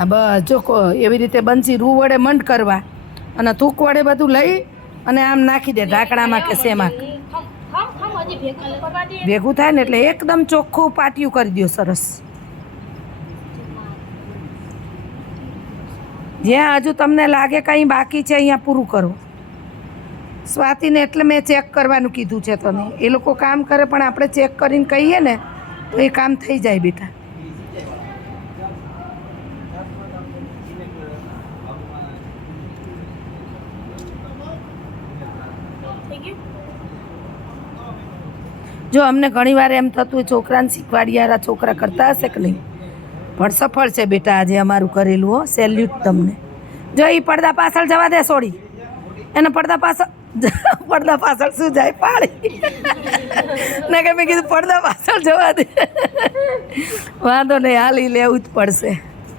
આ બસ જો એવી રીતે બંસી રૂ વડે મંડ કરવા અને થૂક વડે બધું લઈ અને આમ નાખી દે ઢાંકણામાં કે શેમાં ભેગું થાય ને એટલે એકદમ ચોખ્ખું પાટિયું કરી દો સરસ. જ્યાં હજુ તમને લાગે કંઈ બાકી છે અહીંયા પૂરું કરો. સ્વાતિને એટલે મેં ચેક કરવાનું કીધું છે તને. એ લોકો કામ કરે પણ આપણે ચેક કરીને કહીએ ને તો એ કામ થઈ જાય બેટા. જો અમને ઘણીવાર એમ થતું હોય છોકરાને શીખવાડિયારા છોકરા કરતા હશે કે નહીં, પણ સફળ છે બેટા આજે અમારું કરેલું. હો, સેલ્યુટ તમને. જો એ પડદા પાછળ જવા દે સોડી એને. પડદા પાછળ શું જાય પાડી ના કે મેં કીધું પડદા પાછળ જવા દે. વાંધો નહીં, હાલી લેવું જ પડશે.